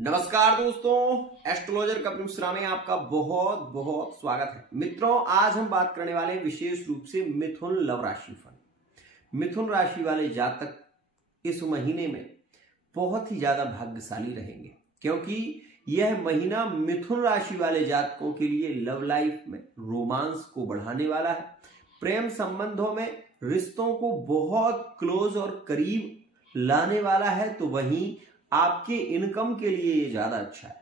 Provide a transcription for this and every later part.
नमस्कार दोस्तों, एस्ट्रोलॉजर कपिल मिश्रा में आपका बहुत बहुत स्वागत है। मित्रों, आज हम बात करने वाले हैं विशेष रूप से मिथुन लव राशि फल। मिथुन राशि वाले जातक इस महीने में बहुत ही ज्यादा भाग्यशाली रहेंगे, क्योंकि यह महीना मिथुन राशि वाले जातकों के लिए लव लाइफ में रोमांस को बढ़ाने वाला है। प्रेम संबंधों में रिश्तों को बहुत क्लोज और करीब लाने वाला है, तो वहीं आपके इनकम के लिए ये ज्यादा अच्छा है।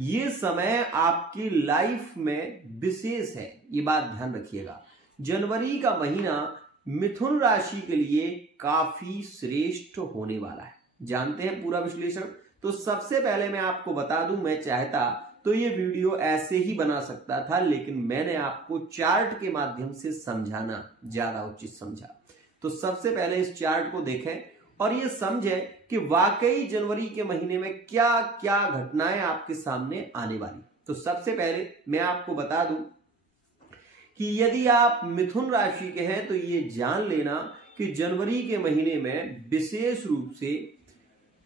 ये समय आपकी लाइफ में विशेष है, ये बात ध्यान रखिएगा। जनवरी का महीना मिथुन राशि के लिए काफी श्रेष्ठ होने वाला है। जानते हैं पूरा विश्लेषण? तो सबसे पहले मैं आपको बता दूं, मैं चाहता तो ये वीडियो ऐसे ही बना सकता था, लेकिन मैंने आपको चार्ट के माध्यम से समझाना ज्यादा उचित समझा। तो सबसे पहले इस चार्ट को देखें और ये समझें कि वाकई जनवरी के महीने में क्या क्या घटनाएं आपके सामने आने वाली। तो सबसे पहले मैं आपको बता दूं कि यदि आप मिथुन राशि के हैं तो ये जान लेना कि जनवरी के महीने में विशेष रूप से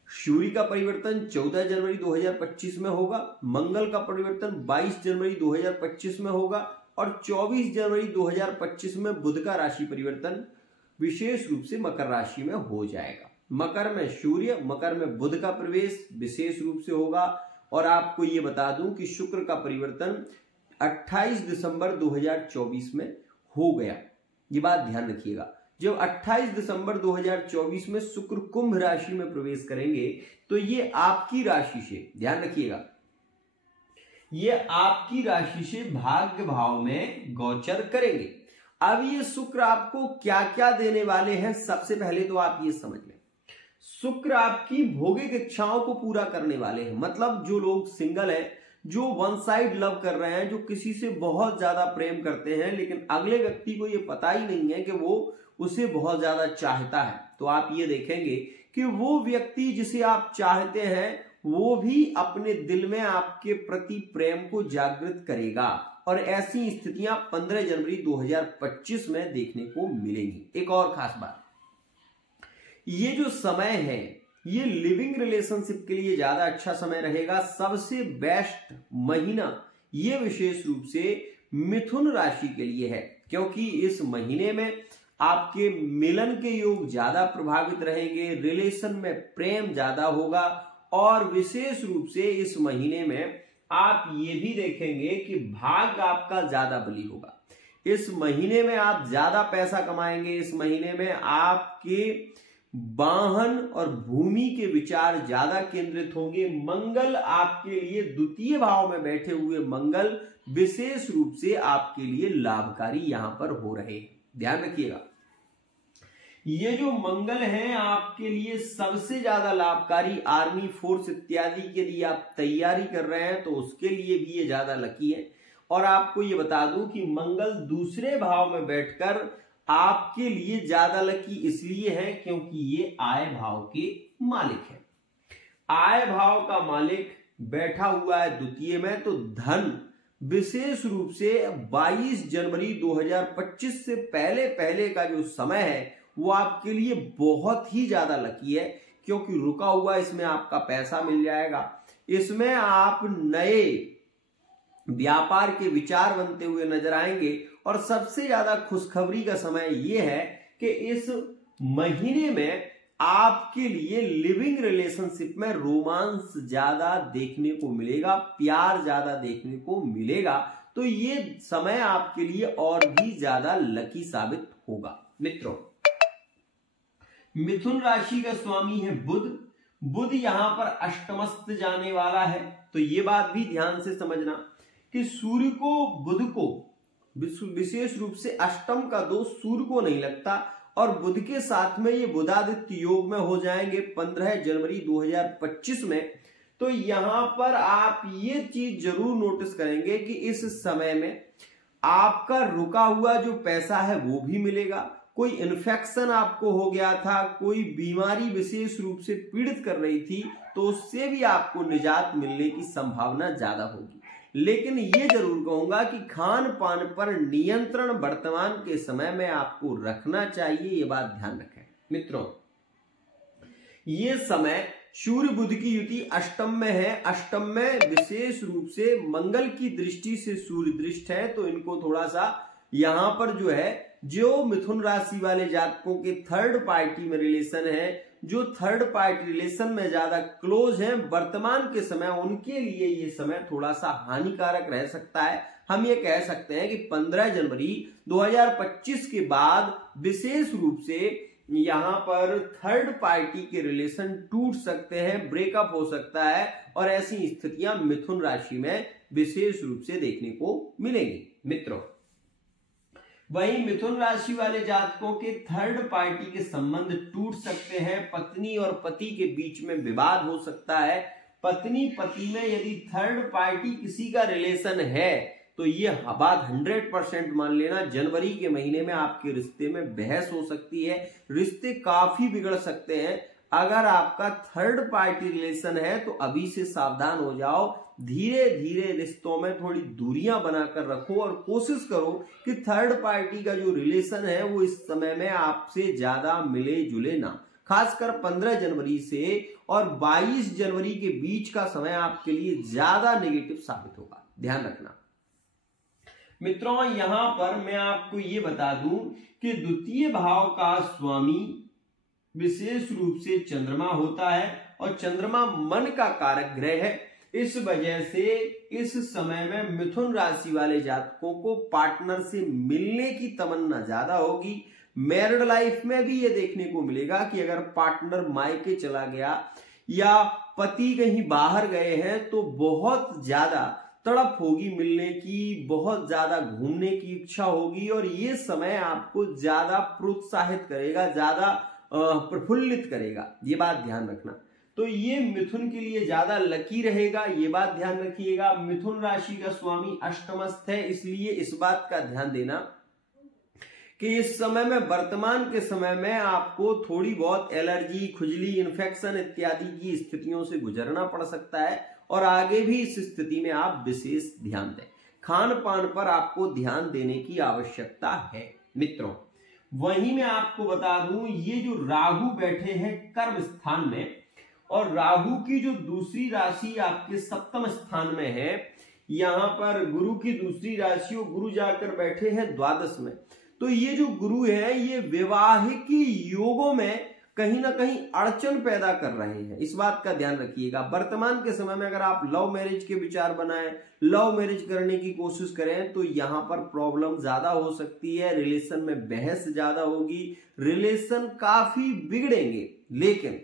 सूर्य का परिवर्तन 14 जनवरी 2025 में होगा, मंगल का परिवर्तन 22 जनवरी 2025 में होगा और 24 जनवरी 2025 में बुध का राशि परिवर्तन विशेष रूप से मकर राशि में हो जाएगा। मकर में सूर्य, मकर में बुध का प्रवेश विशेष रूप से होगा। और आपको ये बता दूं कि शुक्र का परिवर्तन 28 दिसंबर 2024 में हो गया। ये बात ध्यान रखिएगा। जब 28 दिसंबर 2024 में शुक्र कुंभ राशि में प्रवेश करेंगे तो ये आपकी राशि से, ध्यान रखिएगा, ये आपकी राशि से भाग्य भाव में गोचर करेंगे। अब ये शुक्र आपको क्या क्या देने वाले हैं, सबसे पहले तो आप ये समझ लें। शुक्र आपकी भौतिक इच्छाओं को पूरा करने वाले हैं। मतलब जो लोग सिंगल हैं, जो वन साइड लव कर रहे हैं, जो किसी से बहुत ज्यादा प्रेम करते हैं लेकिन अगले व्यक्ति को ये पता ही नहीं है कि वो उसे बहुत ज्यादा चाहता है, तो आप ये देखेंगे कि वो व्यक्ति जिसे आप चाहते हैं वो भी अपने दिल में आपके प्रति प्रेम को जागृत करेगा। और ऐसी स्थितियां 15 जनवरी 2025 में देखने को मिलेंगी। एक और खास बात, ये जो समय है ये लिविंग रिलेशनशिप के लिए ज्यादा अच्छा समय रहेगा। सबसे बेस्ट महीना ये विशेष रूप से मिथुन राशि के लिए है, क्योंकि इस महीने में आपके मिलन के योग ज्यादा प्रभावित रहेंगे, रिलेशन में प्रेम ज्यादा होगा। और विशेष रूप से इस महीने में आप ये भी देखेंगे कि भाग्य आपका ज्यादा बली होगा। इस महीने में आप ज्यादा पैसा कमाएंगे। इस महीने में आपके वाहन और भूमि के विचार ज्यादा केंद्रित होंगे। मंगल आपके लिए द्वितीय भाव में बैठे हुए मंगल विशेष रूप से आपके लिए लाभकारी यहां पर हो रहे हैं। ध्यान रखिएगा, ये जो मंगल है आपके लिए सबसे ज्यादा लाभकारी। आर्मी फोर्स इत्यादि के लिए आप तैयारी कर रहे हैं तो उसके लिए भी ये ज्यादा लकी है। और आपको ये बता दूं कि मंगल दूसरे भाव में बैठकर आपके लिए ज्यादा लकी इसलिए है क्योंकि ये आय भाव के मालिक है। आय भाव का मालिक बैठा हुआ है द्वितीय में, तो धन विशेष रूप से 22 जनवरी 2025 से पहले का जो समय है वो आपके लिए बहुत ही ज्यादा लकी है, क्योंकि रुका हुआ इसमें आपका पैसा मिल जाएगा। इसमें आप नए व्यापार के विचार बनते हुए नजर आएंगे। और सबसे ज्यादा खुशखबरी का समय यह है कि इस महीने में आपके लिए लिविंग रिलेशनशिप में रोमांस ज्यादा देखने को मिलेगा, प्यार ज्यादा देखने को मिलेगा। तो ये समय आपके लिए और भी ज्यादा लकी साबित होगा। मित्रों, मिथुन राशि का स्वामी है बुध। बुध यहां पर अष्टमस्त जाने वाला है, तो ये बात भी ध्यान से समझना कि सूर्य को, बुध को विशेष रूप से अष्टम का दोष सूर्य को नहीं लगता। और बुध के साथ में ये बुधादित्य योग में हो जाएंगे 15 जनवरी 2025 में। तो यहां पर आप ये चीज जरूर नोटिस करेंगे कि इस समय में आपका रुका हुआ जो पैसा है वो भी मिलेगा। कोई इन्फेक्शन आपको हो गया था, कोई बीमारी विशेष रूप से पीड़ित कर रही थी, तो उससे भी आपको निजात मिलने की संभावना ज्यादा होगी। लेकिन ये जरूर कहूंगा कि खान पान पर नियंत्रण वर्तमान के समय में आपको रखना चाहिए, ये बात ध्यान रखें। मित्रों, ये समय सूर्य बुध की युति अष्टम में है, अष्टम में विशेष रूप से मंगल की दृष्टि से सूर्य दृष्ट है, तो इनको थोड़ा सा यहां पर जो है, जो मिथुन राशि वाले जातकों के थर्ड पार्टी में रिलेशन है, जो थर्ड पार्टी रिलेशन में ज्यादा क्लोज है वर्तमान के समय, उनके लिए ये समय थोड़ा सा हानिकारक रह सकता है। हम ये कह सकते हैं कि 15 जनवरी 2025 के बाद विशेष रूप से यहां पर थर्ड पार्टी के रिलेशन टूट सकते हैं, ब्रेकअप हो सकता है, और ऐसी स्थितियां मिथुन राशि में विशेष रूप से देखने को मिलेंगी। मित्रों, वहीं मिथुन राशि वाले जातकों के थर्ड पार्टी के संबंध टूट सकते हैं, पत्नी और पति के बीच में विवाद हो सकता है। पत्नी पति में यदि थर्ड पार्टी किसी का रिलेशन है तो ये बात 100% मान लेना, जनवरी के महीने में आपके रिश्ते में बहस हो सकती है, रिश्ते काफी बिगड़ सकते हैं। अगर आपका थर्ड पार्टी रिलेशन है तो अभी से सावधान हो जाओ, धीरे धीरे रिश्तों में थोड़ी दूरियां बनाकर रखो और कोशिश करो कि थर्ड पार्टी का जो रिलेशन है वो इस समय में आपसे ज्यादा मिले जुले ना। खासकर 15 जनवरी से और 22 जनवरी के बीच का समय आपके लिए ज्यादा नेगेटिव साबित होगा, ध्यान रखना। मित्रों, यहां पर मैं आपको ये बता दूं कि द्वितीय भाव का स्वामी विशेष रूप से चंद्रमा होता है और चंद्रमा मन का कारक ग्रह है। इस वजह से इस समय में मिथुन राशि वाले जातकों को पार्टनर से मिलने की तमन्ना ज्यादा होगी। मैरिड लाइफ में भी ये देखने को मिलेगा कि अगर पार्टनर मायके चला गया या पति कहीं बाहर गए हैं तो बहुत ज्यादा तड़प होगी मिलने की, बहुत ज्यादा घूमने की इच्छा होगी, और ये समय आपको ज्यादा प्रोत्साहित करेगा, ज्यादा प्रफुल्लित करेगा, ये बात ध्यान रखना। तो ये मिथुन के लिए ज्यादा लकी रहेगा, ये बात ध्यान रखिएगा। मिथुन राशि का स्वामी अष्टमस्थ है, इसलिए इस बात का ध्यान देना कि इस समय में, वर्तमान के समय में आपको थोड़ी बहुत एलर्जी, खुजली, इन्फेक्शन इत्यादि की स्थितियों से गुजरना पड़ सकता है और आगे भी इस स्थिति में आप विशेष ध्यान दें। खान पान पर आपको ध्यान देने की आवश्यकता है। मित्रों, वहीं मैं आपको बता दूं, ये जो राहु बैठे हैं कर्म स्थान में और राहु की जो दूसरी राशि आपके सप्तम स्थान में है, यहां पर गुरु की दूसरी राशि और गुरु जाकर बैठे हैं द्वादश में। तो ये जो गुरु है ये वैवाहिक योगों में कहीं ना कहीं अड़चन पैदा कर रहे हैं, इस बात का ध्यान रखिएगा। वर्तमान के समय में अगर आप लव मैरिज के विचार बनाएं, लव मैरिज करने की कोशिश करें तो यहां पर प्रॉब्लम ज्यादा हो सकती है, रिलेशन में बहस ज्यादा होगी, रिलेशन काफी बिगड़ेंगे। लेकिन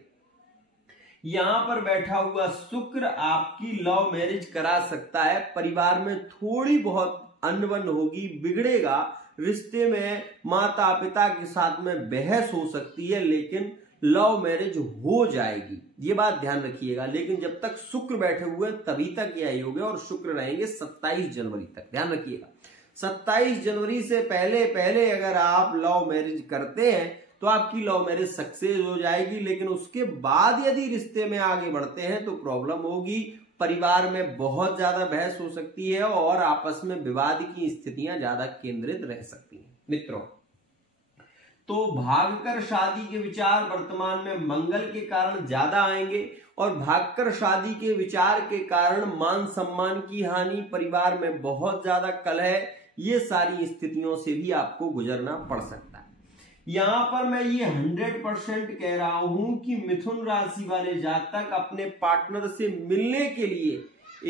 यहां पर बैठा हुआ शुक्र आपकी लव मैरिज करा सकता है, परिवार में थोड़ी बहुत अनबन होगी, बिगड़ेगा, रिश्ते में माता पिता के साथ में बहस हो सकती है, लेकिन लव मैरिज हो जाएगी, ये बात ध्यान रखिएगा। लेकिन जब तक शुक्र बैठे हुए तभी तक यह योग है और शुक्र रहेंगे 27 जनवरी तक, ध्यान रखिएगा। 27 जनवरी से पहले पहले अगर आप लव मैरिज करते हैं तो आपकी लव मैरिज सक्सेस हो जाएगी, लेकिन उसके बाद यदि रिश्ते में आगे बढ़ते हैं तो प्रॉब्लम होगी, परिवार में बहुत ज्यादा बहस हो सकती है और आपस में विवाद की स्थितियां ज्यादा केंद्रित रह सकती हैं। मित्रों, तो भागकर शादी के विचार वर्तमान में मंगल के कारण ज्यादा आएंगे और भागकर शादी के विचार के कारण मान सम्मान की हानि, परिवार में बहुत ज्यादा कलह, ये सारी स्थितियों से भी आपको गुजरना पड़ सकता है। यहां पर मैं ये 100% कह रहा हूं कि मिथुन राशि वाले जातक अपने पार्टनर से मिलने के लिए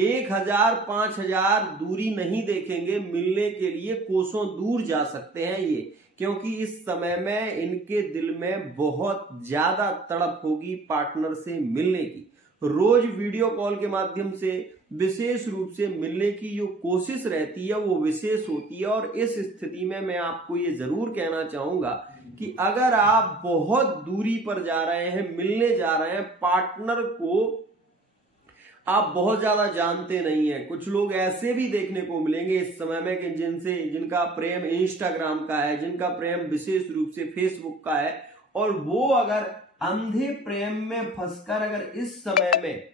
1000 5000 दूरी नहीं देखेंगे, मिलने के लिए कोसों दूर जा सकते हैं ये, क्योंकि इस समय में इनके दिल में बहुत ज्यादा तड़प होगी पार्टनर से मिलने की। रोज वीडियो कॉल के माध्यम से विशेष रूप से मिलने की जो कोशिश रहती है वो विशेष होती है। और इस स्थिति में मैं आपको ये जरूर कहना चाहूंगा कि अगर आप बहुत दूरी पर जा रहे हैं, मिलने जा रहे हैं, पार्टनर को आप बहुत ज्यादा जानते नहीं है, कुछ लोग ऐसे भी देखने को मिलेंगे इस समय में कि जिनका प्रेम इंस्टाग्राम का है, जिनका प्रेम विशेष रूप से फेसबुक का है, और वो अगर अंधे प्रेम में फंसकर अगर इस समय में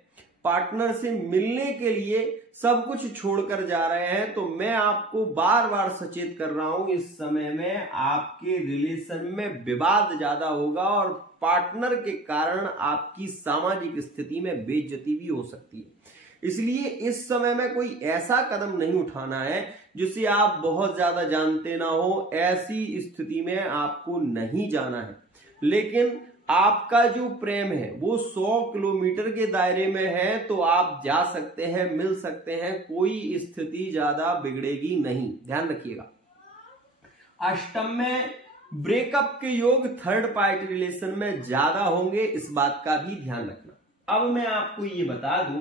पार्टनर से मिलने के लिए सब कुछ छोड़कर जा रहे हैं, तो मैं आपको बार बार सचेत कर रहा हूं, इस समय में आपके रिलेशन में विवाद ज्यादा होगा और पार्टनर के कारण आपकी सामाजिक स्थिति में बेइज्जती भी हो सकती है। इसलिए इस समय में कोई ऐसा कदम नहीं उठाना है जिसे आप बहुत ज्यादा जानते ना हो, ऐसी स्थिति में आपको नहीं जाना है। लेकिन आपका जो प्रेम है वो 100 किलोमीटर के दायरे में है, तो आप जा सकते हैं, मिल सकते हैं, कोई स्थिति ज्यादा बिगड़ेगी नहीं, ध्यान रखिएगा। अष्टम में ब्रेकअप के योग थर्ड पार्टी रिलेशन में ज्यादा होंगे, इस बात का भी ध्यान रखना। अब मैं आपको ये बता दूं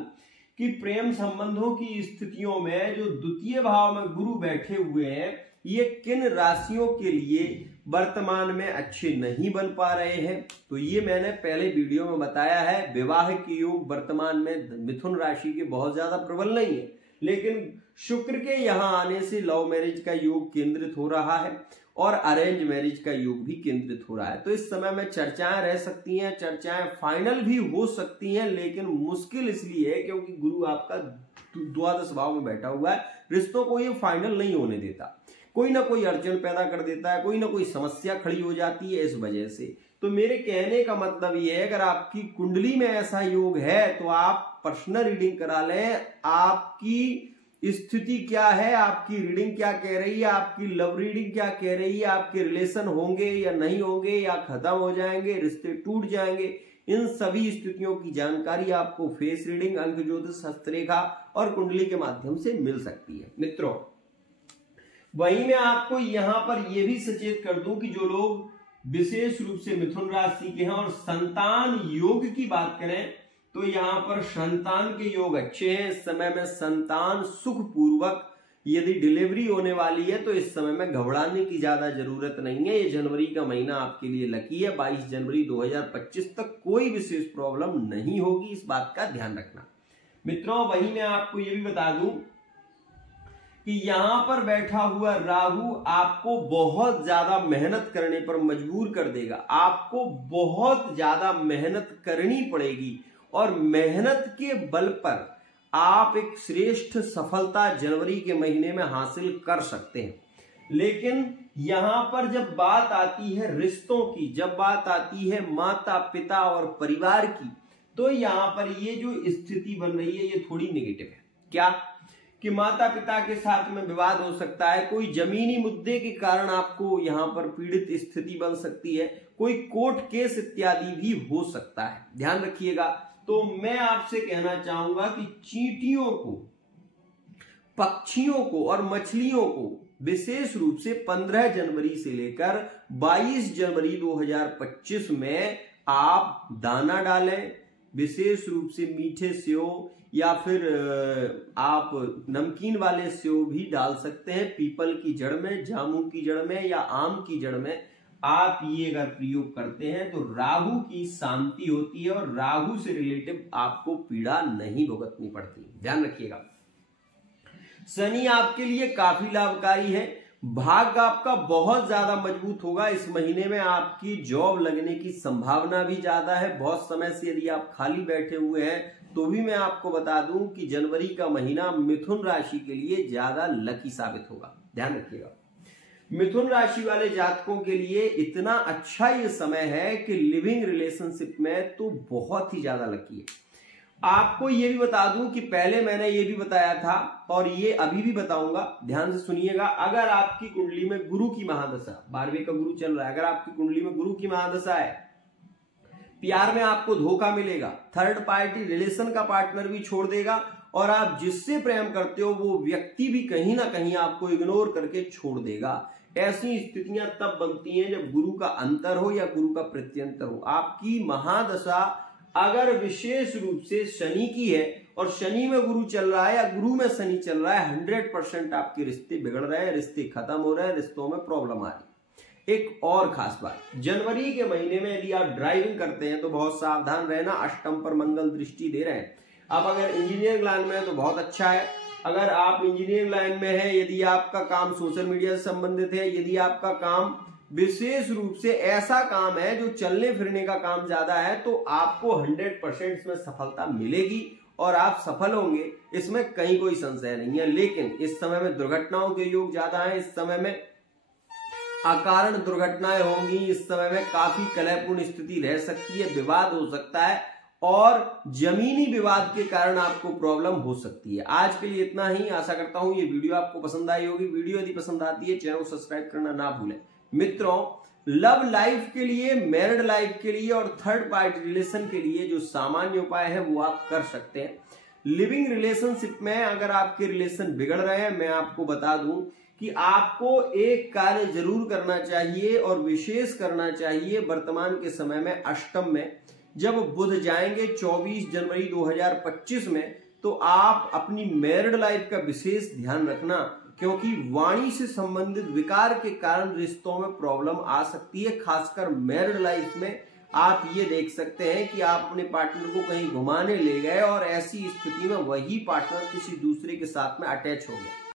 कि प्रेम संबंधों की स्थितियों में जो द्वितीय भाव में गुरु बैठे हुए हैं, ये किन राशियों के लिए वर्तमान में अच्छे नहीं बन पा रहे हैं, तो ये मैंने पहले वीडियो में बताया है। विवाह के योग वर्तमान में मिथुन राशि के बहुत ज्यादा प्रबल नहीं है, लेकिन शुक्र के यहां आने से लव मैरिज का योग केंद्रित हो रहा है और अरेंज मैरिज का योग भी केंद्रित हो रहा है। तो इस समय में चर्चाएं रह सकती हैं, चर्चाएं फाइनल भी हो सकती हैं, लेकिन मुश्किल इसलिए है क्योंकि गुरु आपका द्वादश भाव में बैठा हुआ है, रिश्तों को ये फाइनल नहीं होने देता, कोई ना कोई अड़चन पैदा कर देता है, कोई ना कोई समस्या खड़ी हो जाती है इस वजह से। तो मेरे कहने का मतलब ये है, अगर आपकी कुंडली में ऐसा योग है तो आप पर्सनल रीडिंग करा लें। आपकी स्थिति क्या है, आपकी रीडिंग क्या कह रही है, आपकी लव रीडिंग क्या कह रही है, आपके रिलेशन होंगे या नहीं होंगे, या खत्म हो जाएंगे, रिश्ते टूट जाएंगे, इन सभी स्थितियों की जानकारी आपको फेस रीडिंग, अंक ज्योतिष, हस्तरेखा और कुंडली के माध्यम से मिल सकती है। मित्रों, वहीं मैं आपको यहां पर यह भी सचेत कर दूं कि जो लोग विशेष रूप से मिथुन राशि के हैं और संतान योग की बात करें तो यहां पर संतान के योग अच्छे हैं। इस समय में संतान सुख पूर्वक यदि डिलीवरी होने वाली है तो इस समय में घबराने की ज्यादा जरूरत नहीं है। ये जनवरी का महीना आपके लिए लकी है। 22 जनवरी 2025 तक कोई विशेष प्रॉब्लम नहीं होगी, इस बात का ध्यान रखना। मित्रों, वहीं मैं आपको ये भी बता दूं कि यहां पर बैठा हुआ राहु आपको बहुत ज्यादा मेहनत करने पर मजबूर कर देगा। आपको बहुत ज्यादा मेहनत करनी पड़ेगी और मेहनत के बल पर आप एक श्रेष्ठ सफलता जनवरी के महीने में हासिल कर सकते हैं। लेकिन यहां पर जब बात आती है रिश्तों की, जब बात आती है माता पिता और परिवार की, तो यहां पर ये जो स्थिति बन रही है ये थोड़ी नेगेटिव है। क्या कि माता पिता के साथ में विवाद हो सकता है, कोई जमीनी मुद्दे के कारण आपको यहां पर पीड़ित स्थिति बन सकती है, कोई कोर्ट केस इत्यादि भी हो सकता है, ध्यान रखिएगा। तो मैं आपसे कहना चाहूंगा कि चींटियों को, पक्षियों को और मछलियों को विशेष रूप से 15 जनवरी से लेकर 22 जनवरी 2025 में आप दाना डालें। विशेष रूप से मीठे सेव या फिर आप नमकीन वाले सेव भी डाल सकते हैं। पीपल की जड़ में, जामुन की जड़ में या आम की जड़ में आप ये अगर प्रयोग करते हैं तो राहु की शांति होती है और राहु से रिलेटिव आपको पीड़ा नहीं भुगतनी पड़ती, ध्यान रखिएगा। शनि आपके लिए काफी लाभकारी है। भाग्य आपका बहुत ज्यादा मजबूत होगा। इस महीने में आपकी जॉब लगने की संभावना भी ज्यादा है। बहुत समय से यदि आप खाली बैठे हुए हैं तो भी मैं आपको बता दूं कि जनवरी का महीना मिथुन राशि के लिए ज्यादा लकी साबित होगा, ध्यान रखिएगा। मिथुन राशि वाले जातकों के लिए इतना अच्छा ये समय है कि लिविंग रिलेशनशिप में तो बहुत ही ज्यादा लकी है। आपको ये भी बता दूं कि पहले मैंने ये भी बताया था और ये अभी भी बताऊंगा, ध्यान से सुनिएगा। अगर आपकी कुंडली में गुरु की महादशा, 12वें का गुरु चल रहा है, अगर आपकी कुंडली में गुरु की महादशा है, प्यार में आपको धोखा मिलेगा, थर्ड पार्टी रिलेशन का पार्टनर भी छोड़ देगा और आप जिससे प्रेम करते हो वो व्यक्ति भी कहीं ना कहीं आपको इग्नोर करके छोड़ देगा। ऐसी स्थितियां तब बनती हैं जब गुरु का अंतर हो या गुरु का प्रत्यंतर हो। आपकी महादशा अगर विशेष रूप से शनि की है और शनि में गुरु चल रहा है या गुरु में शनि चल रहा है, 100% आपके रिश्ते बिगड़ रहे हैं, रिश्ते खत्म हो रहे हैं, रिश्तों में प्रॉब्लम आ रही है। एक और खास बात, जनवरी के महीने में यदि आप ड्राइविंग करते हैं तो बहुत सावधान रहना। अष्टम पर मंगल दृष्टि दे रहे हैं। आप अगर इंजीनियरिंग लाइन में है तो बहुत अच्छा है। अगर आप इंजीनियरिंग लाइन में है, यदि आपका काम सोशल मीडिया से संबंधित है, यदि आपका काम विशेष रूप से ऐसा काम है जो चलने फिरने का काम ज्यादा है, तो आपको 100% इसमें सफलता मिलेगी और आप सफल होंगे, इसमें कहीं कोई संशय नहीं है। लेकिन इस समय में दुर्घटनाओं के योग ज्यादा हैं, इस समय में अकारण दुर्घटनाएं होंगी, इस समय में काफी कलहपूर्ण स्थिति रह सकती है, विवाद हो सकता है और जमीनी विवाद के कारण आपको प्रॉब्लम हो सकती है। आज के लिए इतना ही। आशा करता हूं ये वीडियो आपको पसंद आई होगी। वीडियो यदि पसंद आती है चैनल को सब्सक्राइब करना ना भूलें। मित्रों, लव लाइफ के लिए, मैरिड लाइफ के लिए और थर्ड पार्टी रिलेशन के लिए जो सामान्य उपाय है वो आप कर सकते हैं। लिविंग रिलेशनशिप में अगर आपके रिलेशन बिगड़ रहे हैं, मैं आपको बता दूं कि आपको एक कार्य जरूर करना चाहिए और विशेष करना चाहिए। वर्तमान के समय में अष्टम में जब बुध जाएंगे 24 जनवरी 2025 में, तो आप अपनी मैरिड लाइफ का विशेष ध्यान रखना, क्योंकि वाणी से संबंधित विकार के कारण रिश्तों में प्रॉब्लम आ सकती है। खासकर मैरिड लाइफ में आप ये देख सकते हैं कि आप अपने पार्टनर को कहीं घुमाने ले गए और ऐसी स्थिति में वही पार्टनर किसी दूसरे के साथ में अटैच हो गया।